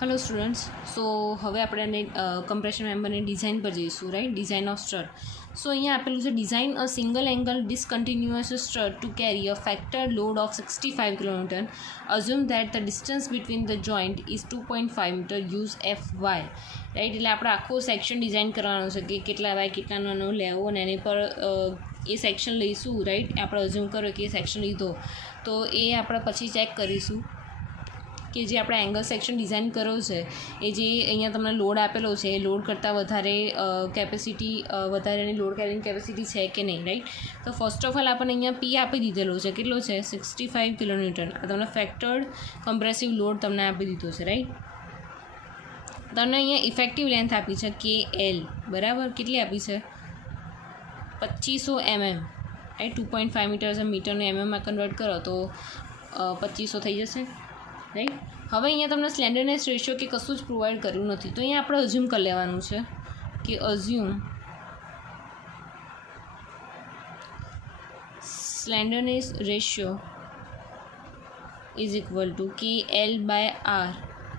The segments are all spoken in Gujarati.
Hello students. સો હવે આપણે કમ્પ્રેશન મેમ્બરની ડિઝાઇન પર જઈશું, right? Design of strut. So અહીંયા આપેલું છે design a single angle discontinuous strut to carry a factor load of 65 kilonewton. Assume that the distance between the joint is 2.5 metre. Use FY. Right, એટલે આપણે આખો સેક્શન ડિઝાઇન કરવાનો છે કે કેટલા બાય કેટલાનો લેવો અને એની પર એ સેક્શન લઈશું, રાઈટ? આપણે અઝ્યુમ કરો કે એ સેક્શન લીધો તો એ આપણે પછી ચેક કરીશું કે જે આપણે એંગલ સેક્શન ડિઝાઇન કર્યો છે એ જે અહીંયા તમને લોડ આપેલો છે એ લોડ કરતાં વધારે કેપેસિટી વધારેની લોડ કેરિંગ કેપેસિટી છે કે નહીં, રાઈટ? તો ફર્સ્ટ ઓફ ઓલ આપણને અહીંયા પી આપી દીધેલો છે, કેટલો છે? 65 કિલોન્યુટન. આ તમને ફેક્ટર્ડ કમ્પ્રેસિવ લોડ તમને આપી દીધો છે, રાઈટ? તમને અહીંયા ઇફેક્ટિવ લેન્થ આપી છે KL, બરાબર? કેટલી આપી છે? 2500 mm, રાઈટ? 2.5 મીટર છે, મીટરને એમએમમાં કન્વર્ટ કરો તો 2500 થઈ જશે, રાઈટ? હવે અહીંયા તમને સ્લેન્ડરનેસ રેશિયો કે કશું જ પ્રોવાઈડ કર્યું નથી, તો અહીંયા આપણે અઝ્યુમ કરી લેવાનું છે કે assume slenderness ratio is equal two KL/R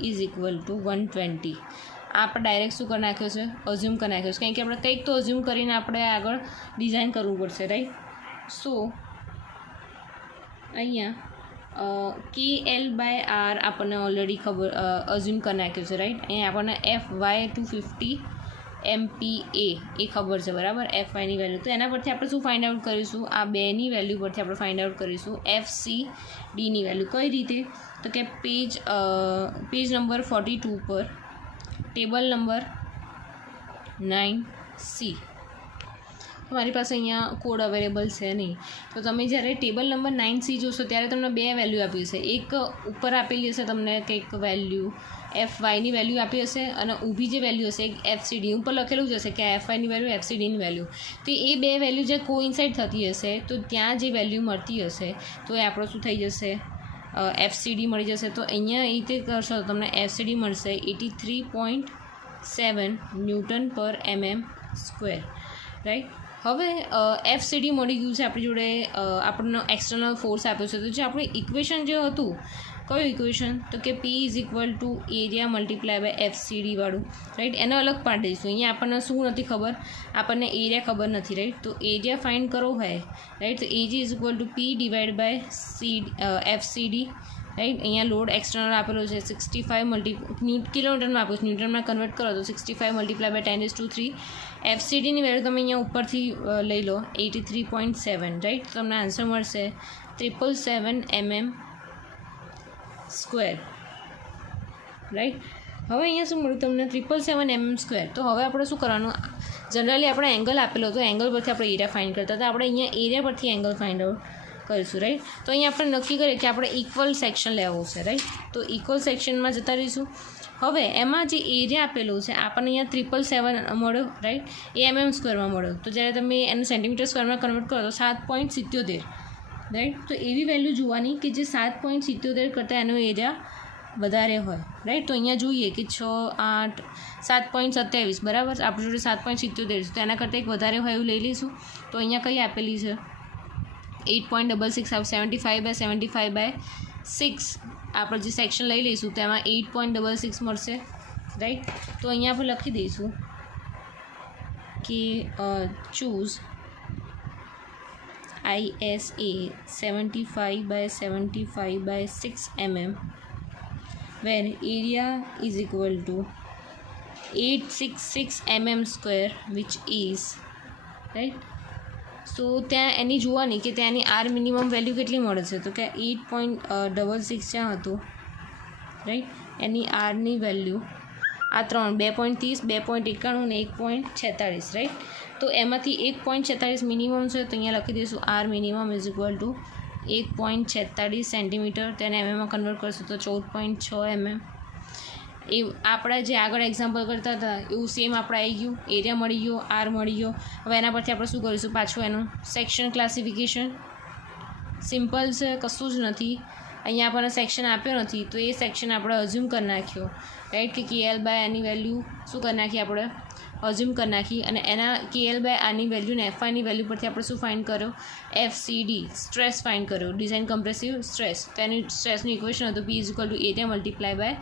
is equal two 120. આપણે ડાયરેક્ટ શું કરી નાખ્યો છે? અઝ્યુમ કરી નાખ્યો છે, કારણ કે આપણે કંઈક તો અઝ્યુમ કરીને આપણે આગળ ડિઝાઇન કરવું પડશે, રાઈટ? સો અહીંયા KL/R આપણને ઓલરેડી ખબર અઝ્યુમ કરી નાખ્યું છે, રાઈટ? અહીંયા આપણને FY 250 MPa એ ખબર છે, બરાબર? FYની વેલ્યુ. તો એના પરથી આપણે શું ફાઇન્ડ આઉટ કરીશું? આ બેની વેલ્યુ પરથી આપણે ફાઇન્ડ આઉટ કરીશું FCDની વેલ્યુ. કઈ રીતે? તો કે પેજ નંબર 42 પર ટેબલ નંબર 9C. મારી પાસે અહીંયા કોડ અવેલેબલ છે નહીં, તો તમે જ્યારે ટેબલ નંબર 9C જોશો ત્યારે તમને બે વેલ્યુ આપી હશે. એક ઉપર આપેલી હશે તમને કંઈક વેલ્યુ FYની વેલ્યુ આપી હશે, અને ઊભી જે વેલ્યુ હશે FCD ઉપર લખેલું જ હશે કે FYની વેલ્યુ FCDની વેલ્યુ. તો એ બે વેલ્યુ જે કોઇન્સાઇડ થતી હશે તો ત્યાં જે વેલ્યુ મળતી હશે તો એ આપણો શું થઈ જશે? FCD મળી જશે. તો અહીંયા એ રીતે કરશો તો તમને FCD મળશે 83.7 ન્યૂટન પર mm², રાઈટ? હવે FCD મળી ગયું છે આપણી જોડે, આપણને એક્સટર્નલ ફોર્સ આપ્યો છે. તો જે આપણું ઇક્વેશન જે હતું, કયું ઇક્વેશન? તો કે P is equal to area multiply by FCD વાળું, રાઈટ? એનો અલગ પાર્ટ દઈશું. અહીંયા આપણને શું નથી ખબર? આપણને એરિયા ખબર નથી, રાઈટ? તો એરિયા ફાઇન્ડ કરવો હોય, રાઈટ? તો A g is equal to P divide by FCD, right? અહીંયા લોડ એક્સટર્નલ આપેલો છે 65 કિલોમીટરમાં આપ્યો છે, ન્યૂટનમાં કન્વર્ટ કરો તો 65 મલ્ટીપ્લાય બાય 10⁻³ FCDની વેલ્યુ તમે અહીંયા ઉપરથી લઈ લો 83.7, રાઈટ? તો તમને આન્સર મળશે 777 mm², રાઈટ? હવે અહીંયા શું મળ્યું તમને? 777 mm². તો હવે આપણે શું કરવાનું? જનરલી આપણે એંગલ આપેલો હતો, એંગલ પરથી આપણે એરિયા ફાઇન્ડ કરતા હતા, આપણે અહીંયા એરિયા પરથી એંગલ ફાઇન્ડ આઉટ કરીશું, રાઈટ? તો અહીંયા આપણે નક્કી કરીએ કે આપણે ઇક્વલ સેક્શન લેવો છે, રાઈટ? તો ઇક્વલ સેક્શનમાં જતા રહીશું. હવે એમાં જે એરિયા આપેલો છે આપણને અહીંયા 777 મળ્યો, રાઈટ? એ mm²માં મળ્યો. તો જ્યારે તમે એને સેન્ટીમીટર² કન્વર્ટ કરો તો 7.77, રાઈટ? તો એવી વેલ્યુ જોવાની કે જે 7.77 કરતાં એનો એરિયા વધારે હોય, રાઈટ? તો અહીંયા જોઈએ કે 6, 8, 7.27, બરાબર? આપણી જોડે 7.77 છે, તો એના કરતાં એક વધારે હોય એવું લઈ લઈશું. તો અહીંયા કઈ આપેલી છે? 8.66, 75/75/6 આપણે જે સેક્શન લઈ લઈશું તેમાં 8.66 મળશે, રાઈટ? તો અહીંયા આપણે લખી દઈશું કે choose ISA 75/75/6 mm where area is equal to 866 mm² which is, right? સો ત્યાં એની જોવાની કે ત્યાંની આર મિનિમમ વેલ્યુ કેટલી મળે છે? તો કે 8.66 જ્યાં હતું, રાઈટ? એની આરની વેલ્યુ આ 2.30, 2.91 અને 1.46, રાઈટ? તો એમાંથી 1.46 મિનિમમ છે, તો અહીંયા લખી દઈશું R minimum is equal to 1.46 centimetre. તેને એમએમમાં કન્વર્ટ કરશું તો 14.6 mm. એ આપણા જે આગળ એક્ઝામ્પલ કરતા હતા એવું સેમ આપણે આવી ગયું, એરિયા મળી ગયો, આર મળી ગયો. હવે એના પરથી આપણે શું કરીશું? પાછું એનું સેક્શન ક્લાસિફિકેશન. સિમ્પલ છે, કશું જ નથી. અહીંયા આપણને સેક્શન આપ્યો નથી તો એ સેક્શન આપણે અઝ્યુમ કરી નાખ્યો, રાઈટ? કે KL/Rની વેલ્યુ શું કરી નાખી? આપણે અઝ્યુમ કરી નાખી, અને એના KL/Rની વેલ્યુ ને FYની વેલ્યુ પરથી આપણે શું ફાઇન્ડ કર્યો? FCD સ્ટ્રેસ ફાઇન્ડ કર્યો, ડિઝાઇન કમ્પ્રેસિવ સ્ટ્રેસ. તો એની સ્ટ્રેસનું ઇક્વેશન હતું P is equal to area multiply by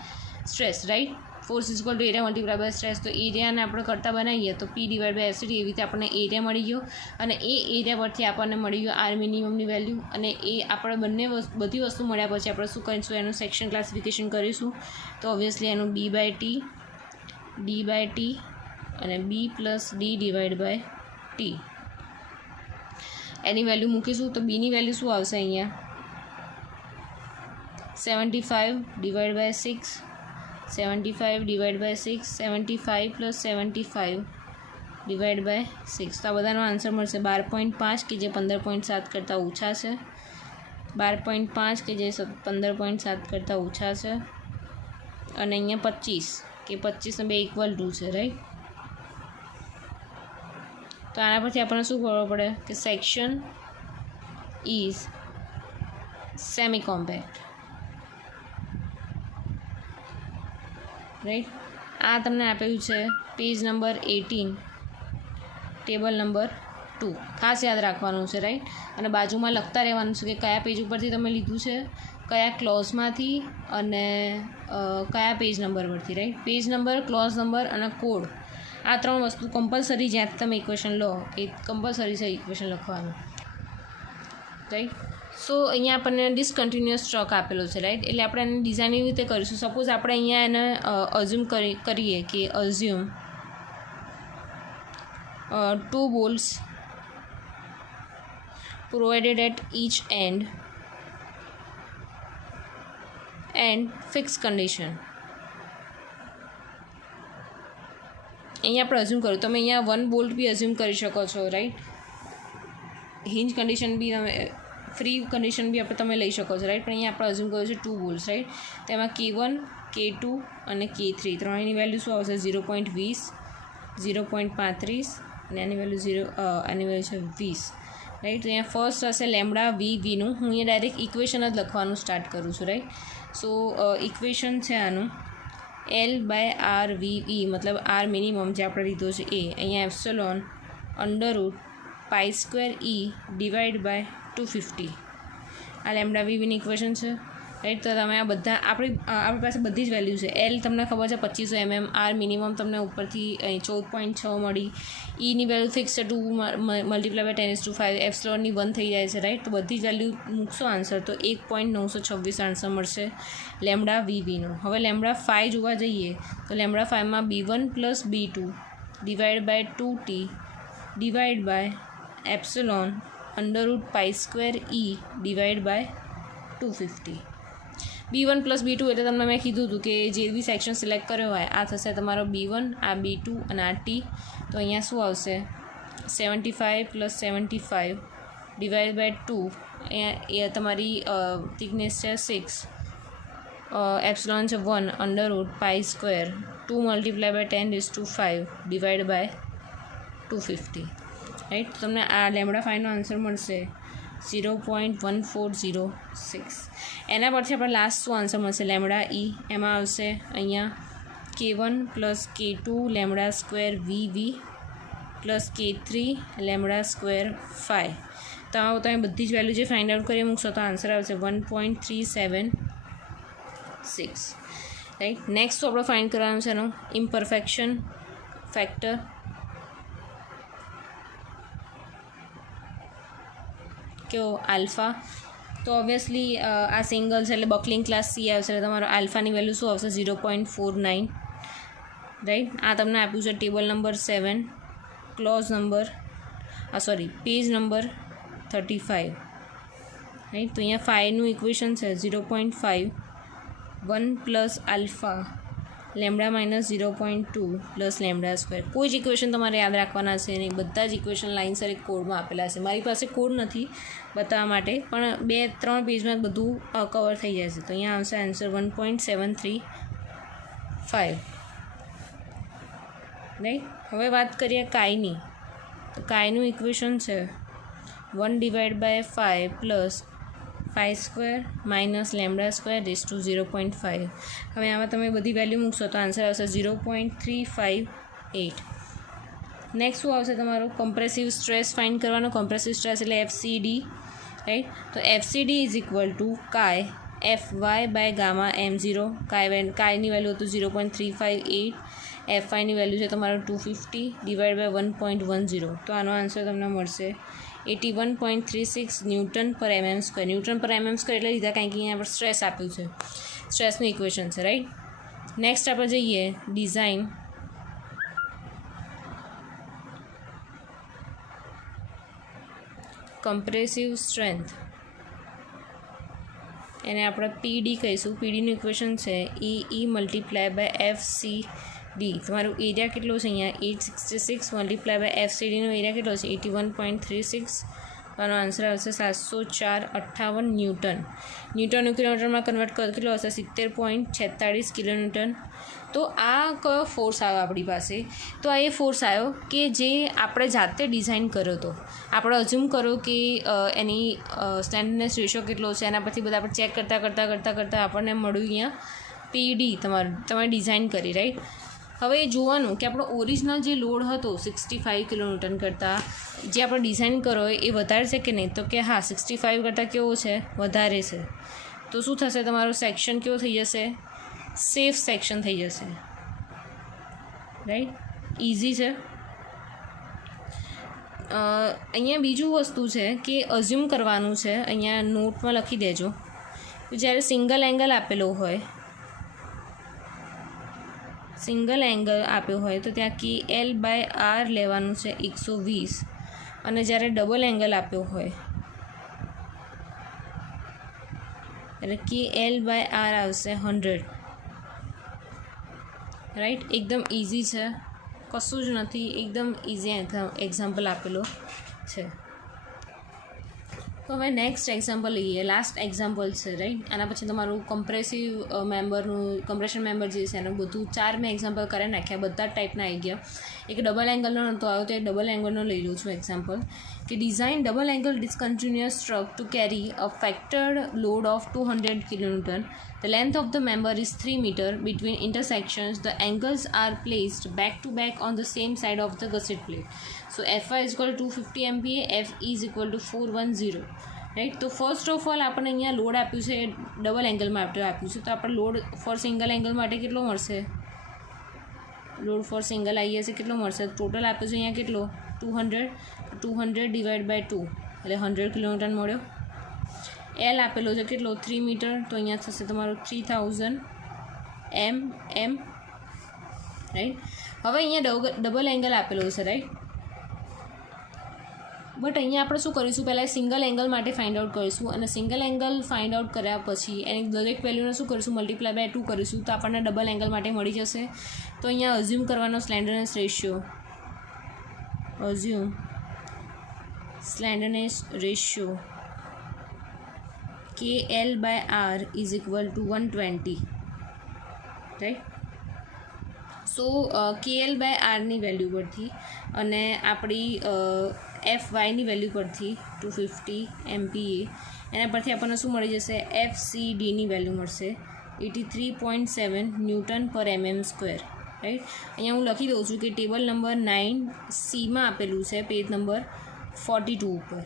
stress, right. Force is equal to area multiply by stress. તો એરિયાને આપણે કરતાં બનાવીએ તો P ડિવાઇડ બાય એફસીડી, એવી રીતે આપણને એરિયા મળી ગયો અને એ એરિયા પરથી આપણને મળી ગયો આર મિનિમમની વેલ્યુ. અને એ આપણે બધી વસ્તુ મળ્યા પછી આપણે શું કરીશું, એનું સેક્શન ક્લાસિફિકેશન કરીશું. તો ઓબ્વિયસલી એનું B by t, D by t અને B plus D divide by t એની વેલ્યુ મૂકીશું. તો બીની વેલ્યુ શું આવશે અહીંયા, 75 divide by 6, 75 divide by 6, 75 plus 75 divide by 6. તો આ બધાનો આન્સર મળશે 12.5 કે જે 15.7 કરતાં ઓછા છે, 12.5 કે જે 15.7 કરતાં ઓછા છે, અને અહીંયા 25 કે 25 ને 2 ઇક્વલ ટુ છે, રાઈટ. તો આના પરથી આપણને શું ખબર પડે કે section is semi compact, right. આ તમને આપેલું છે પેજ નંબર 18, ટેબલ નંબર 2. ખાસ યાદ રાખવાનું છે, રાઈટ. અને બાજુમાં લખતા રહેવાનું છે કે કયા પેજ ઉપરથી તમે લીધું છે, કયા ક્લોઝમાંથી અને કયા પેજ નંબર પરથી, right. Page number, clause number અને કોડ, આ 3 વસ્તુ કમ્પલસરી જ્યાંથી તમે ઇક્વેશન લો એ કમ્પલસરી છે ઇક્વેશન લખવાનું, રાઈટ. સો અહીંયા આપણને ડિસકન્ટિન્યુઅસ સ્ટ્રોક આપેલો છે, રાઈટ. એટલે આપણે એને ડિઝાઇન એવી રીતે કરીશું. સપોઝ આપણે અહીંયા એને અઝ્યુમ કરીએ કે assume 2 balls provided at each end and fixed condition. અહીંયા આપણે અઝ્યુમ કર્યું, તમે અહીંયા 1 બોલ્ટ બી અઝ્યુમ કરી શકો છો, રાઈટ. હિંજ કન્ડિશન બી તમે ફ્રી કન્ડિશન બી તમે લઈ શકો છો, રાઈટ. પણ અહીંયા આપણે અઝ્યુમ કર્યું છે 2 બોલ્સ, રાઈટ. તેમાં K1, K2 અને K3 ત્રણેયની વેલ્યુ શું આવશે, 0.20, 0.35 અને આની વેલ્યુ આની વેલ્યુ છે 20, રાઈટ. તો અહીંયા ફર્સ્ટ હશે લેમ્ડા વીનું. હું અહીંયા ડાયરેક્ટ ઇક્વેશન જ લખવાનું સ્ટાર્ટ કરું છું, રાઈટ. સો ઇક્વેશન છે આનું L બાય આર વી, મતલબ આર મિનિમમ જે આપણે લીધો છે એ. અહીંયા epsilon under root pi square E divide by 250. આ લેમ્ડા વીની ઇક્વેશન છે, રાઈટ. તો તમે આ બધા આપણી પાસે બધી જ વેલ્યુ છે. L તમને ખબર છે 2500 mm, આર મિનિમમ તમને ઉપરથી અહીં 14.6 મળી, Eની વેલ્યુ ફિક્સ છે 2 મલ્ટીપ્લાય બાય 10⁵, એપ્સિલોનની 1 થઈ જાય છે, રાઈટ. તો બધી જ વેલ્યુ મૂકશો આન્સર તો 1.926 આન્સર મળશે લેમ્ડા વીનો. હવે લેમ્ડા 5 જોવા જઈએ તો લેમ્ડા 5માં B1 plus B2 divide by 2T divide by epsilon under root pi square E divide by 250. B1 plus B2 એટલે તમને મેં કીધું હતું કે જે બી સેક્શન સિલેક્ટ કર્યો હોય આ થશે તમારો B1, આ B2 અને આ T. તો અહીંયા શું આવશે, 75 પ્લસ 75 ડિવાઈડ બાય 2. અહીંયા એ તમારી થિકનેસ છે 6, એપ્સિલોન છે 1 under root pi square 2 multiply by 10⁵ divide by 250, right. તો તમને આ લેમ્ડા 5નો આન્સર મળશે 0.1406. એના પરથી આપણે લાસ્ટ શું આન્સર મળશે, લેમ્ડા E. એમાં આવશે અહીંયા K1 plus K2 lambda square VV plus K3 lambda square 5. તો તમે બધી જ વેલ્યુ જે ફાઇન્ડ આઉટ કરી મૂકશો તો આન્સર આવશે 1.376, રાઈટ. નેક્સ્ટ આપણે ફાઇન્ડ કરવાનું છે એનો ઇમ્પરફેક્શન ફેક્ટર. કેવો, આલ્ફા. તો ઓબ્વિયસલી આ સિંગલ છે એટલે બકલિંગ ક્લાસ C આવશે, એટલે તમારો આલ્ફાની વેલ્યુ શું આવશે 0.49, રાઈટ. આ તમને આપ્યું છે table number 7, clause number page number 35, right. તો અહીંયા 5નું ઇક્વેશન છે 0.5 1 plus alpha lambda minus 0.2 plus lambda square. કોઈ જ ઇક્વેશન તમારે યાદ રાખવાના છે નહીં, બધા જ ઇક્વેશન લાઇનસર એક કોડમાં આપેલા છે. મારી પાસે કોડ નથી બતાવવા માટે, પણ 2-3 પેજમાં બધું કવર થઈ જશે. તો અહીંયા આવશે આન્સર 1.735, રાઈટ. હવે વાત કરીએ કાયની. તો કાયનું ઇક્વેશન છે 1 divide by 5 plus pi square minus lambda square raise to 0.5. હવે આમાં તમે બધી વેલ્યુ મૂકશો તો આન્સર આવશે 0.358. નેક્સ્ટ શું આવશે તમારો કમ્પ્રેસિવ સ્ટ્રેસ ફાઇન્ડ કરવાનો. કમ્પ્રેસિવ સ્ટ્રેસ એટલે FCD, રાઈટ. તો FCD ઇઝ ઇક્વલ ટુ કાય FY/γ_M0 કાયની વેલ્યુ હતું 0.358, FIની વેલ્યુ છે તમારું 250 ડિવાઈડ બાય 1.10. તો આનો આન્સર તમને મળશે 81.36 ન્યૂટન પર mm સ્ક્વેર. ન્યૂટન પર mm સ્ક્વેર એટલે લીધા કારણ કે અહીંયા આપણે સ્ટ્રેસ આપ્યું છે, સ્ટ્રેસનું ઇક્વેશન છે, રાઈટ. નેક્સ્ટ આપણે જઈએ ડિઝાઇન. કમ્પ્રેસિવ સ્ટ્રેન્થ એને આપણે PD કહીશું. પીડીનું ઇક્વેશન છે E મલ્ટીપ્લાય બાય FCD. તમારું એરિયા કેટલો છે અહીંયા 866 મલ્ટીપ્લાય બાય FCDનો એરિયા કેટલો છે 81.36. આનો આન્સર આવશે 704.58 ન્યૂટન. ન્યૂટન કિલોમીટરમાં કન્વર્ટ કેટલો હશે 70.46 કિલોન્યુટન. તો આ કયો ફોર્સ આવ્યો આપણી પાસે? તો આ એ ફોર્સ આવ્યો કે જે આપણે જાતે ડિઝાઇન કર્યો હતો. આપણે અઝ્યુમ કરો કે એની સ્લેન્ડરનેસ રેશિયો કેટલો છે, એના પરથી બધા આપણે ચેક કરતાં આપણને મળ્યું અહીંયા PD તમારે ડિઝાઇન કરી, રાઈટ. હવે એ જોવાનું કે આપણો ઓરિજિનલ જે લોડ હતો 65 કિલોન્યુટન કરતાં જે આપણે ડિઝાઇન કરો એ વધારે છે કે નહીં? તો કે હા 65 કરતાં કેવો છે? વધારે છે. તો શું થશે? તમારો સેક્શન કેવો થઈ જશે? સેફ સેક્શન થઈ જશે, રાઈટ. ઇઝી છે. અહીંયા બીજું વસ્તુ છે કે અઝ્યુમ કરવાનું છે, અહીંયા નોટમાં લખી દેજો. જ્યારે સિંગલ એંગલ આપેલો હોય, તો ત્યાં KL/R લેવાનું છે 120. અને જ્યારે ડબલ એંગલ આપ્યો હોય એટલે KL/R આવશે 100, રાઈટ. એકદમ ઇઝી છે, કશું જ નથી, એકદમ ઇઝી એક્ઝામ્પલ આપેલો છે. તો હવે નેક્સ્ટ એક્ઝામ્પલ લઈએ, લાસ્ટ એક્ઝામ્પલ છે, રાઈટ. આના પછી તમારું કમ્પ્રેશન મેમ્બર જે છે એનું બધું 4 મેં એક્ઝામ્પલ કરી નાખ્યા, બધા ટાઈપના આવી ગયા. એક ડબલ એંગલનો નહોતો આવ્યો તો એ ડબલ એંગલનો લઈ લઉં છું એક્ઝામ્પલ. કે design double angle discontinuous strut to carry a factored load of 200 kilonewton. The length of the member is 3 meter. Between intersections, the angles are placed back to back on the same side of the gusset plate. So FI is equal to 250 MPa, FE is equal to 410, right. તો ફર્સ્ટ ઓફ ઓલ આપણને અહીંયા લોડ આપ્યું છે ડબલ એંગલમાં આપ્યું છે. તો આપણે લોડ ફોર સિંગલ એંગલ માટે કેટલો મળશે? લોડ ફોર સિંગલ IS કેટલો મળશે? ટોટલ આપ્યું છે અહીંયા કેટલો? 200 ડિવાઈડ બાય 2 એટલે 100 કિલોન્યુટન મળ્યો. L આપેલો છે કેટલો? 3 મીટર. તો અહીંયા થશે તમારું 3000 mm, રાઈટ. હવે અહીંયા ડબલ એંગલ આપેલો છે, રાઈટ. બટ અહીંયા આપણે શું કરીશું? પહેલાં સિંગલ એંગલ માટે ફાઇન્ડ આઉટ કરીશું અને સિંગલ એંગલ ફાઇન્ડ આઉટ કર્યા પછી એની દરેક વેલ્યુને શું કરીશું? મલ્ટીપ્લાય બાય 2 કરીશું. તો આપણને ડબલ એંગલ માટે મળી જશે. તો અહીંયા અઝ્યુમ કરવાનો slenderness ratio KL/R is equal to 120, right. So KL/Rની વેલ્યુ પરથી અને આપણી FYની વેલ્યુ પરથી 250 MPa એના પરથી આપણને શું મળી જશે? FCDની વેલ્યુ મળશે 83.7 ન્યૂટન પર mm સ્ક્વેર, રાઈટ. અહીંયા હું લખી દઉં છું કે ટેબલ નંબર 9Cમાં આપેલું છે, પેજ નંબર 42 ઉપર,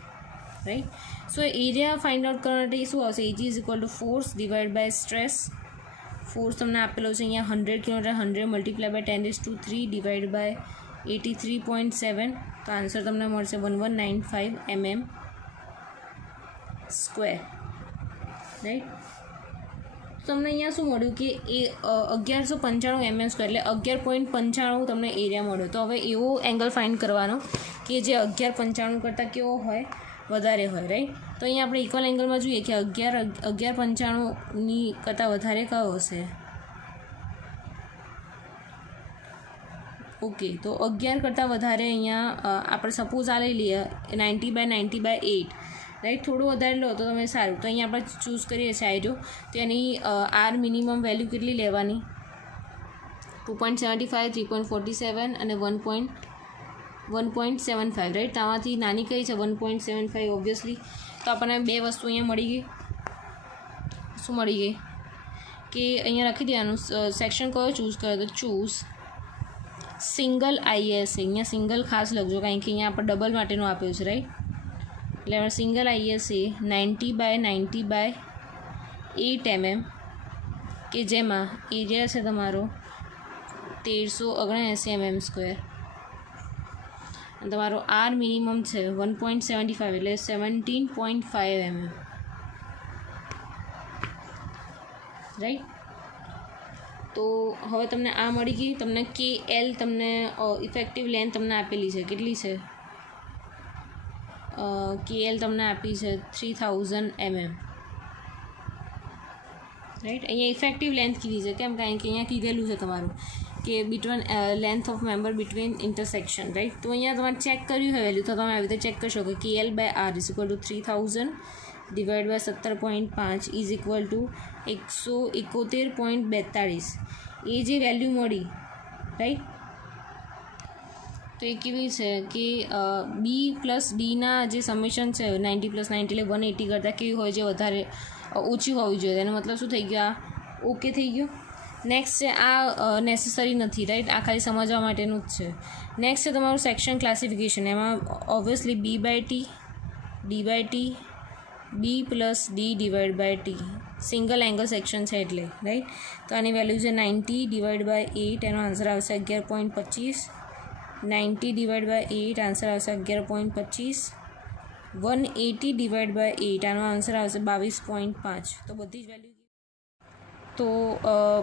right. So area find out કરવા માટે શું આવશે? AG is equal to force divide by stress. Force તમને આપેલો છે અહીંયા 100 kilometre, 100 multiply by 10⁵ divide by 83.7. તો આન્સર તમને મળશે 1195 mm સ્ક્વેર, રાઈટ. તમને અહીંયા શું મળ્યું કે એ 1195 mm સ્ક્વેર એટલે 11.95 તમને એરિયા મળ્યો. તો હવે એવો એંગલ ફાઇન્ડ કરવાનો કે જે 1195 કરતાં કેવો હોય? વધારે હોય, રાઈટ. તો અહીંયા આપણે ઇક્વલ એંગલમાં જોઈએ કે 1195ની કરતાં વધારે કયો હશે? ઓકે, તો 11 કરતાં વધારે અહીંયા આપણે સપોઝ આ લઈ લઈએ 90/90/8, રાઈટ. થોડું વધારે લો તો તમે સારું. તો અહીંયા આપણે ચૂઝ કરીએ છીએ આઈજો. તો એની R મિનિમમ વેલ્યુ કેટલી લેવાની? 2.75, 3.47 અને 1.75, રાઈટ. આમાંથી નાની કઈ છે? 1.75 ઓબ્વિયસલી. તો આપણને બે વસ્તુ અહીંયા મળી ગઈ. શું મળી ગઈ? કે અહીંયા લખી દેવાનું સેક્શન કયો ચૂઝ કર્યો? તો ચૂઝ સિંગલ IS. અહીંયા સિંગલ ખાસ લખજો કારણ કે અહીંયા આપણે ડબલ માટેનું આપ્યું છે, રાઈટ. એટલે આપણે સિંગલ IS 90/90/8 8 mm, કે જેમાં એરિયા છે તમારો 1379 mm², અને તમારો આર મિનિમમ છે 1.75 એટલે 17.5 mm, રાઈટ. તો હવે તમને આ મળી ગઈ. તમને KL તમને ઇફેક્ટિવ લેન્થ તમને આપેલી છે, કેટલી છે? KL તમને આપી છે 3000 mm, રાઈટ. અહીંયા ઇફેક્ટિવ લેન્થ કીધી છે, કેમ? કારણ કે અહીંયા કીધેલું છે તમારું કે between length of member between intersection, right. તો અહીંયા તમારે ચેક કર્યું હોય વેલ્યુ, તો તમે આવી રીતે ચેક કરશો કે KL/R = 3000 divide by 17.5 is equal to 171.42. એ જે વેલ્યુ મળી, રાઈટ, તો એ કેવી છે કે બી પ્લસ ડીના જે સમેશન છે 90 + 90 એટલે 180 કરતાં કેવી હોય છે? વધારે ઓછી હોવી જોઈએ. એનો મતલબ શું થઈ ગયો? આ ઓકે થઈ ગયું. નેક્સ્ટ છે આ નેસેસરી નથી, રાઈટ, આ ખાલી સમજવા માટેનું જ છે. નેક્સ્ટ છે તમારું સેક્શન ક્લાસિફિકેશન. એમાં obviously B/T, D/T, B + D / T single angle section છે એટલે, રાઈટ. તો આની વેલ્યુ છે 90 / 8, એનો આન્સર આવશે 11.25. 90 / 8 આન્સર આવશે 11.25. 180 / 8 આનો આન્સર આવશે 22.5. તો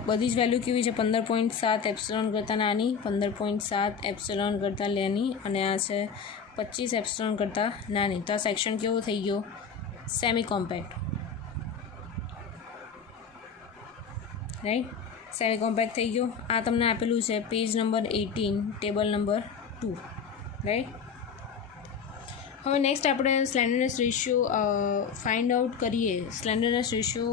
બધી જ વેલ્યુ કેવી છે? 15.7 એપ્સિલોન કરતાં નાની, 15.7 એપ્સિલોન કરતાં નાની, અને આ છે 25 એપ્સિલોન કરતાં નાની. તો આ સેક્શન કેવો થઈ ગયો? Semi compact, right, semi compact થઈ ગયો. આ તમને આપેલું છે page number 18, table number 2, right. હવે નેક્સ્ટ આપણે સ્લેન્ડરનેસ રેશિયો ફાઇન્ડ આઉટ કરીએ. સ્લેન્ડરનેસ રેશિયો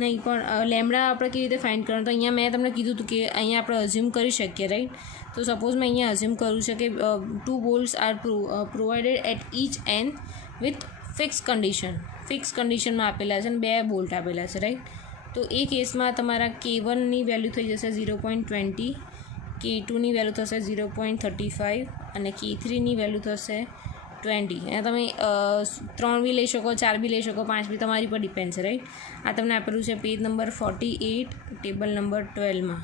નહીં પણ લેમ્ડા આપણે કેવી રીતે ફાઇન્ડ કરવાનું? તો અહીંયા મેં તમને કીધું હતું કે અહીંયા આપણે અઝ્યુમ કરી શકીએ, રાઈટ. તો સપોઝ મેં અહીંયા અઝ્યુમ કર્યું છે કે 2 bolts are provided at each end with fix કન્ડિશનમાં આપેલા છે, અને 2 બોલ્ટ આપેલા છે, રાઈટ. તો એ કેસમાં તમારા K1ની વેલ્યુ થઈ જશે 0.20, K2ની વેલ્યુ થશે 0.35 અને K3ની વેલ્યુ થશે 20. અને તમે 3 બી લઈ શકો, 4 બી લઈ શકો, 5 બી, તમારી પર ડિપેન્ડ છે, રાઈટ. આ તમને આપેલું છે પેજ નંબર 48, ટેબલ નંબર 12માં,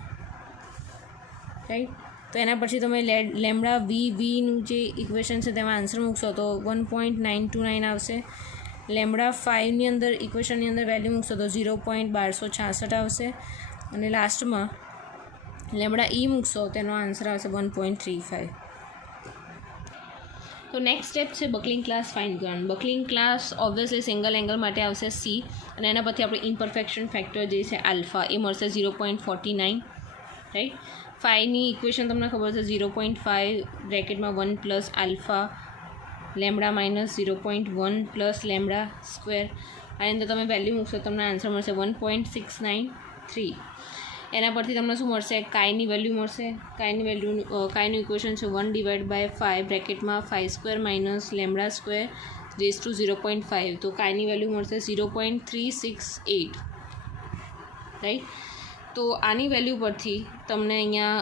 રાઈટ. તો એના પછી તમે લેમ્ડા વીનું જે ઇક્વેશન છે તેમાં આન્સર મૂકશો તો 1.929 આવશે. લેમ્ડા 5ની અંદર ઇક્વેશનની અંદર વેલ્યુ મૂકશો તો 0.1266 આવશે. અને લાસ્ટમાં લેમ્ડા ઈ મૂકશો તેનો આન્સર આવશે 1.35. તો નેક્સ્ટ સ્ટેપ છે બકલિંગ ક્લાસ ફાઇન્ડ કરવાનું. Buckling class obviously single angle માટે આવશે C, અને એના પરથી આપણે ઇમ્પરફેક્શન ફેક્ટર જે છે આલ્ફા એ મળશે 0.49, રાઈટ. 5ની ઇક્વેશન તમને ખબર છે 0.5 બ્રેકેટમાં 1 + alpha lambda minus 0.1 + lambda square. આની અંદર તમે વેલ્યુ મૂકશો તમને આન્સર મળશે 1.693. એના પરથી તમને શું મળશે? કાયની વેલ્યુ મળશે. કાયનું ઇક્વેશન છે 1 / 5 બ્રેકેટમાં 5² - લેમ્ડા સ્ક્વેર રેઝ ટુ 0.5. તો કાયની વેલ્યુ મળશે 0.368, રાઈટ. તો આની વેલ્યુ પરથી તમને અહીંયા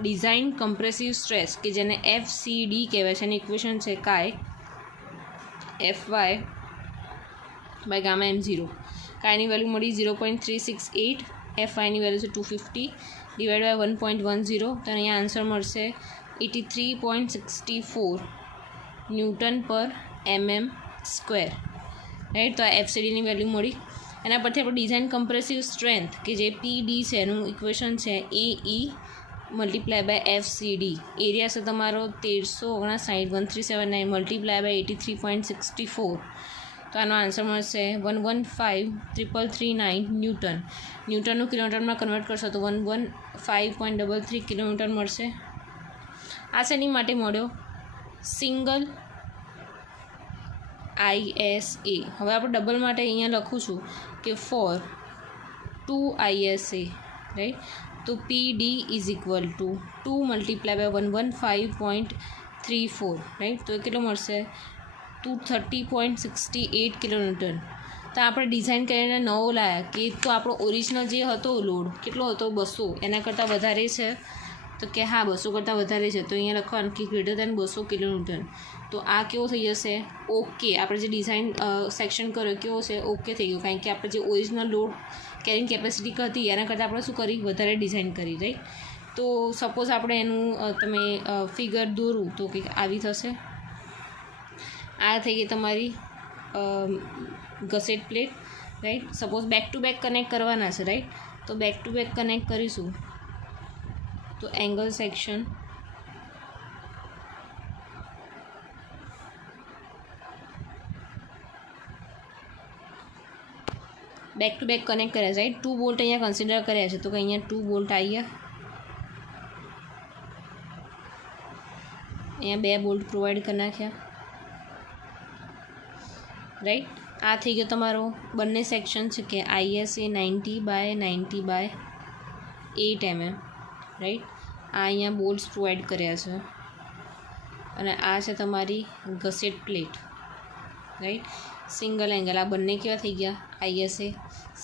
ડિઝાઇન કમ્પ્રેસિવ સ્ટ્રેસ કે જેને FCD કહેવાય છે, એની ઇક્વેશન છે કાય FY/γm0. કાયની વેલ્યુ મળી 0.368, FIની વેલ્યુ છે 250 ડિવાઇડ બાય 1.10. તો અહીંયા આન્સર મળશે 83.64 Nm/mm², રાઈટ. તો આ FCDની વેલ્યુ મળી. એના પરથી આપણે ડિઝાઇન કમ્પ્રેસિવ સ્ટ્રેન્થ કે જે PD છે એનું ઇક્વેશન છે AE × FCD. એરિયા છે તમારો 1359, 1379 મલ્ટીપ્લાય બાય 83.64. તો આનો આન્સર મળશે 115,339 ન્યૂટન. ન્યૂટનનું કિલોમીટરમાં કન્વર્ટ કરશો તો 115.33 કિલોમીટર મળશે. આ શેની માટે મળ્યો? Single ISA. હવે આપણે ડબલ માટે અહીંયા લખું છું કે ફોર 2 ISA, રાઈટ. તો PD = 2 મલ્ટીપ્લાય બાય 115.34, રાઈટ. તો એ કેટલો મળશે? 230.68 કિલોન્યુટન. તો આપણે ડિઝાઇન કરીને નવો લાવ્યા કે તો આપણો ઓરિજિનલ જે હતો લોડ કેટલો હતો 200, એના કરતાં વધારે છે તો કે હા 200 કરતાં વધારે છે, તો અહીંયા લખવાનું કે ગ્રેટર દેન 200 કિલોન્યુટન. તો આ કેવો થઈ જશે? ઓકે. આપણે જે ડિઝાઇન સેક્શન કર્યો કેવો છે? ઓકે થઈ ગયો, કારણ કે આપણે જે ઓરિજિનલ લોડ કેરિંગ કેપેસિટી હતી એના કરતાં આપણે શું કરી? વધારે ડિઝાઇન કરી, રાઈટ. તો સપોઝ આપણે એનું તમે ફિગર દોરું તો કંઈક આવી થશે. આ થઈ ગઈ તમારી gusset plate, right. Suppose back to back connect કરવાના છે, રાઈટ. તો બેક ટુ બેક કનેક્ટ કરીશું તો angle section back to back connect કર્યા છે, રાઈટ. 2 બોલ્ટ અહીંયા કન્સિડર કર્યા છે, તો કે અહીંયા 2 બોલ્ટ આવ્યા, અહીંયા 2 બોલ્ટ પ્રોવાઈડ કરી નાખ્યા, રાઈટ. આ થઈ ગયો તમારો બંને સેક્શન છે કે ISA 90/90/8 mm, રાઈટ. આ અહીંયા બોલ્ટ્સ પ્રોવાઈડ કર્યા છે અને આ છે તમારી gusset plate, right. Single angle. આ બંને કેવા થઈ ગયા? ISA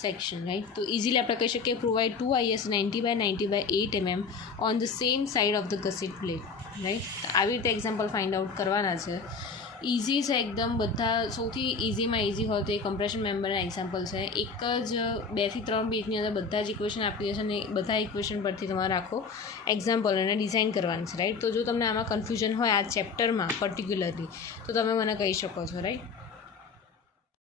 section, right. તો ઇઝીલી આપણે કહી શકીએ provide 2 ISA 90/90/8 mm on the same side of the gusset plate, right. આવી રીતે એક્ઝામ્પલ ફાઇન્ડ આઉટ કરવાના છે. ઇઝી છે એકદમ. બધા સૌથી ઇઝીમાં ઇઝી હોય તો એ કમ્પ્રેશન મેમ્બરના એક્ઝામ્પલ છે. એક જ 2 થી 3 પેજની અંદર બધા જ ઇક્વેશન આપી દે છે અને બધા ઇક્વેશન પરથી તમારે આખો એક્ઝામ્પલ અને ડિઝાઇન કરવાની છે, રાઈટ. તો જો તમને આમાં કન્ફ્યુઝન હોય આ ચેપ્ટરમાં પર્ટિક્યુલરલી તો તમે મને કહી શકો છો, રાઈટ.